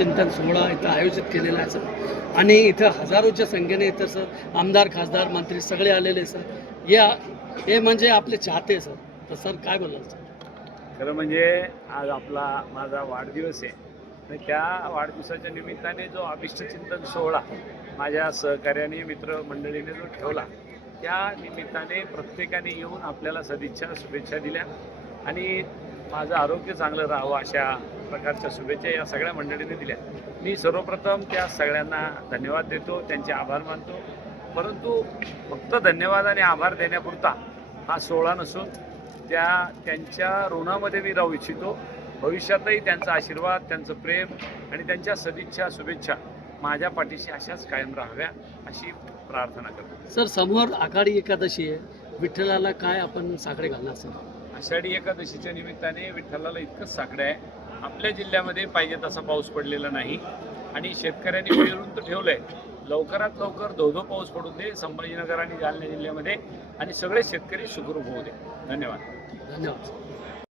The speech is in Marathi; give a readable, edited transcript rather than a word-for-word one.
चिंतन सोहळा इथं आयोजित केलेला आहे सर आणि इथं हजारोच्या संख्येने इथं सर आमदार खासदार मंत्री सगळे आलेले सर हे म्हणजे आपले चाहते सर. तर सर काय बोलाल सर? खरं म्हणजे आज माझा वाढदिवस आहे. तर त्या वाढदिवसाच्या निमित्ताने जो अभिष्टचिंतन सोहळा माझ्या सहकार्याने मित्रमंडळीने जो ठेवला, त्या निमित्ताने प्रत्येकाने येऊन आपल्याला सदिच्छा शुभेच्छा दिल्या आणि माझं आरोग्य चांगलं राहावं अशा प्रकारच्या शुभेच्छा या सगळ्या मंडळींनी दिल्या. मी सर्वप्रथम त्या सगळ्यांना धन्यवाद देतो, त्यांचे आभार मानतो. परंतु फक्त धन्यवाद आणि आभार देण्यापुरता हा सोहळा नसून त्यांच्या ऋणामध्ये मी राहू इच्छितो. भविष्यातही त्यांचा आशीर्वाद, त्यांचं प्रेम आणि त्यांच्या सदिच्छा शुभेच्छा माझ्या पाठीशी अशाच कायम राहाव्या अशी प्रार्थना करतो. सर समोर आषाढी एकादशी आहे, विठ्ठलाला काय आपण साकडे घालणार सर? आषाढी एकादशीच्या निमित्ताने विठ्ठलाला इतकंच साकडं आहे. आपल्या जिल्ह्यामध्ये पाहिजे तसा पाऊस पडलेला नाही आणि शेतकऱ्यांनी मिळवून तर ठेवलंय. लवकरात लवकर धो पाऊस पडून दे संभाजीनगर आणि जालना जिल्ह्यामध्ये आणि सगळे शेतकरी सुखरूप होऊ दे. धन्यवाद. धन्यवाद.